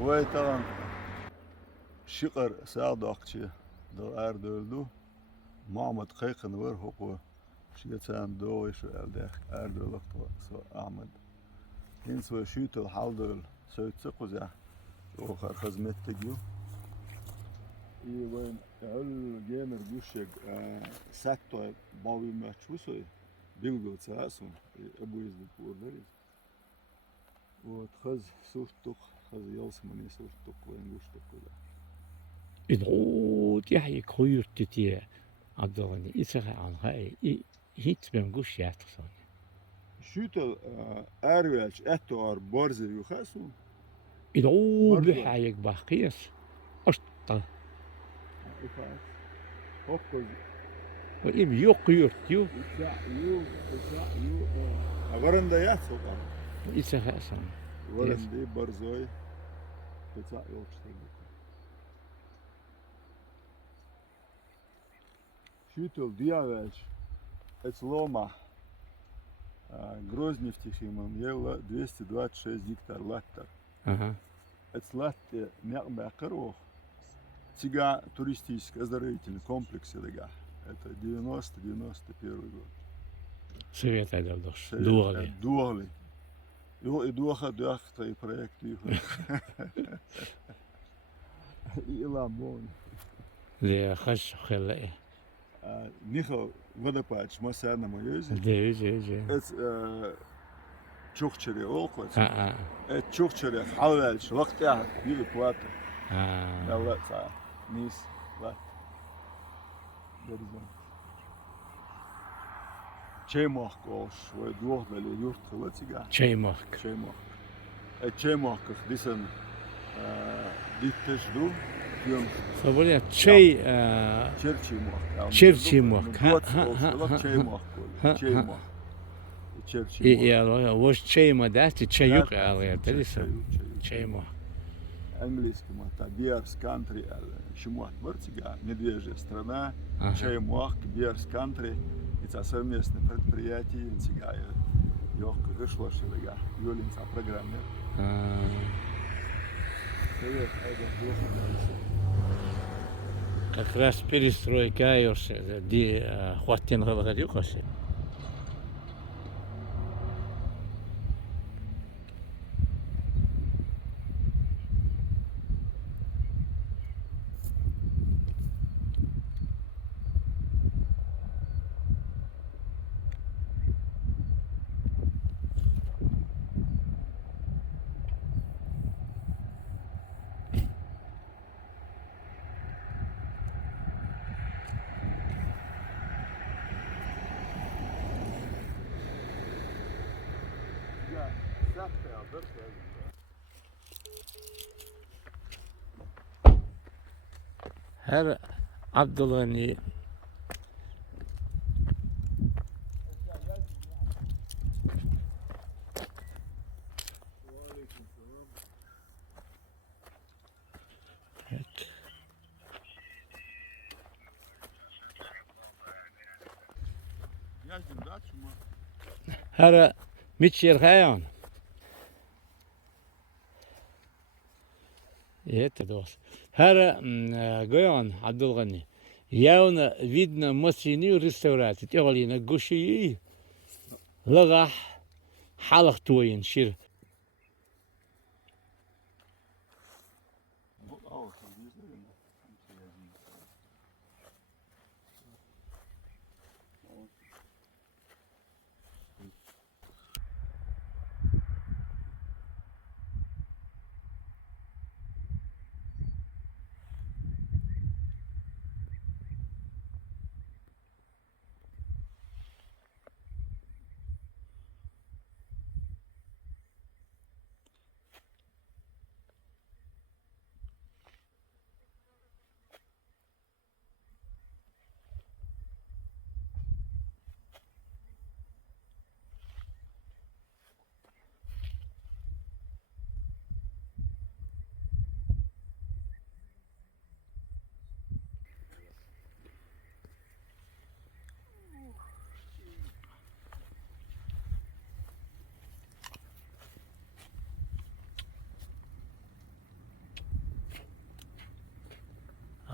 ويتان شقر سعد أقشي دو أردولدو محمد قيقن ور هو شيتان دويش الدخ أردولك سو أحمد هين سو شيت الحالدول سويت سقوزا وخر خدمت تجيو إيه وين هل جيمر جوشك ساتو باوي ما تشوسوي بيلجو تساسون أبو يزد بوردريز وتخز سورتك خز يلسمني سورتك وين جوشتك كذا إدعو تيحيى كوير تتيه عبدالغني إسرع عن هاي هيت بنقوش يعتصان شوتل أرويلش أتوار بارزر يخاسو إدعو برضو. بحايك باقيس أشطة إفاس هوكوز وإم يقير تيو إسا يو أغرن دا ياتسو قام إسرع سان ورن دي برزوي إسا يوكشتل شوتل دياوالش Эцлома Грознефтехимом ела 226 гектар латтар. Ага. Эцлатте Мякбакаров Тига туристический оздоровительный комплекс Ядыга. Это 90-91 год. Совет Адалдош. Дуали. Дуали. И дуаха дуахта и проект и ламон. Де хаш хеле. Нихо водопад шмасана моёзи. Де. Это чухчери олквац. А. Это чухчери халвалш вақтя били плата. А. Давлатса низ лат. Дерзон. Чеймах кош, вы духдали юрт хлатига. Чаймак. Чеймах. Чеймах дисен диттежду. Фабулия чей Черчимах. Черчимах. Чеймах. И алоя вош чейма дати чаюк алоя талиса. Чейма. Английский мата Биарс кантри шумат вертига медвежья страна. Чеймах Биарс кантри. Это совместное предприятие интигая. Йох вышло шелега. Юлинца программе. Как раз перестройка айорсе, ди хваттен галагадюкасе. Her Abdülgani evet. Her Mitchell Hayan. Это дос. Her Гоян Абдулгани. Явно видно машины реставрации. Тёгали гуши. Лагах халах туин шир.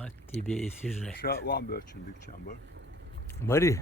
Вот тебе и сижай. Şu var bölçün dükkan var. Бери.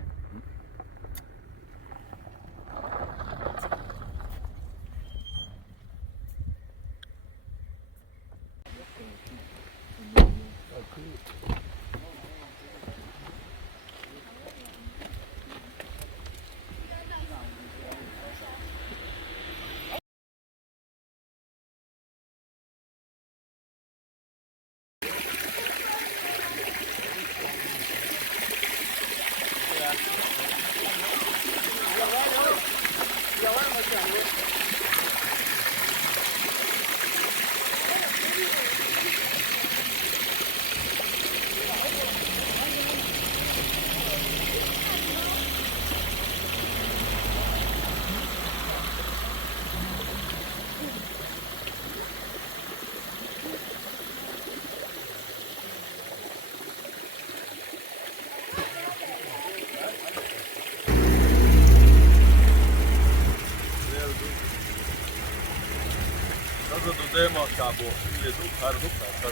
Nasıl dudayım akabo? Yedu kardu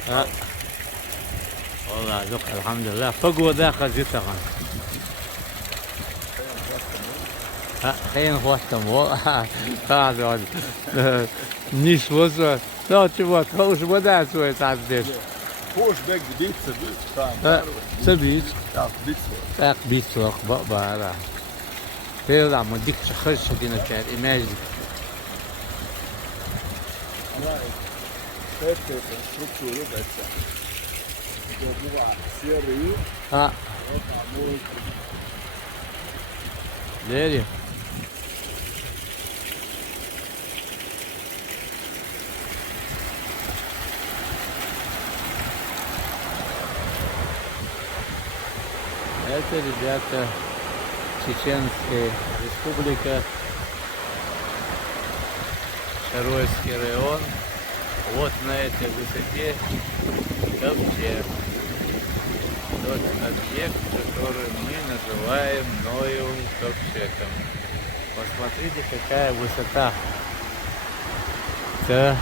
ها والله ذوق الحمد لله فقوة داخل جثغا ها خين خواتم والله قاعد نيش وصل لا تبغى تخوش بدأ سوي تعديش Hoş bek gidip sebüt. Tamam. ها سبيج Ya bit var. اق بيت سوق بقى هذا تيلا ما ديك تخش دينا كان ايماج Ama hep strukturu bekle. Bu var. Siyarıyı. ها ديري Это, ребята, Чеченская республика, Шаройский район. Вот на этой высоте ковчег. Тот объект, который мы называем Ноевым ковчегом. Посмотрите, какая высота. Это,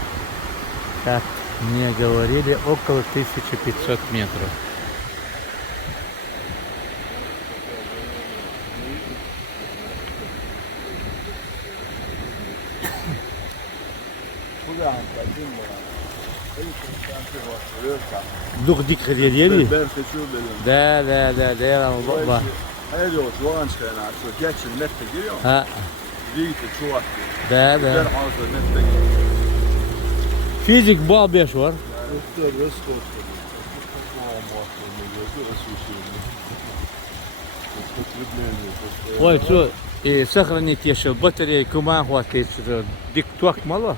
как мне говорили, около 1500 метров. Bu da hanımefendi var. Öyle konuşansı var. Ölürken. Дух дик деревья. Ben seçiyorum dedim. Да, я вам баба. Hayır yok, çoğan çıkana. Geçin nette giriyor. А, Büyükte çoğat. да. Ben hazır nette giriyor. Физик балбеш var. Ой, что, и сохранить еще батарейку, могу ответить, дик туак мало.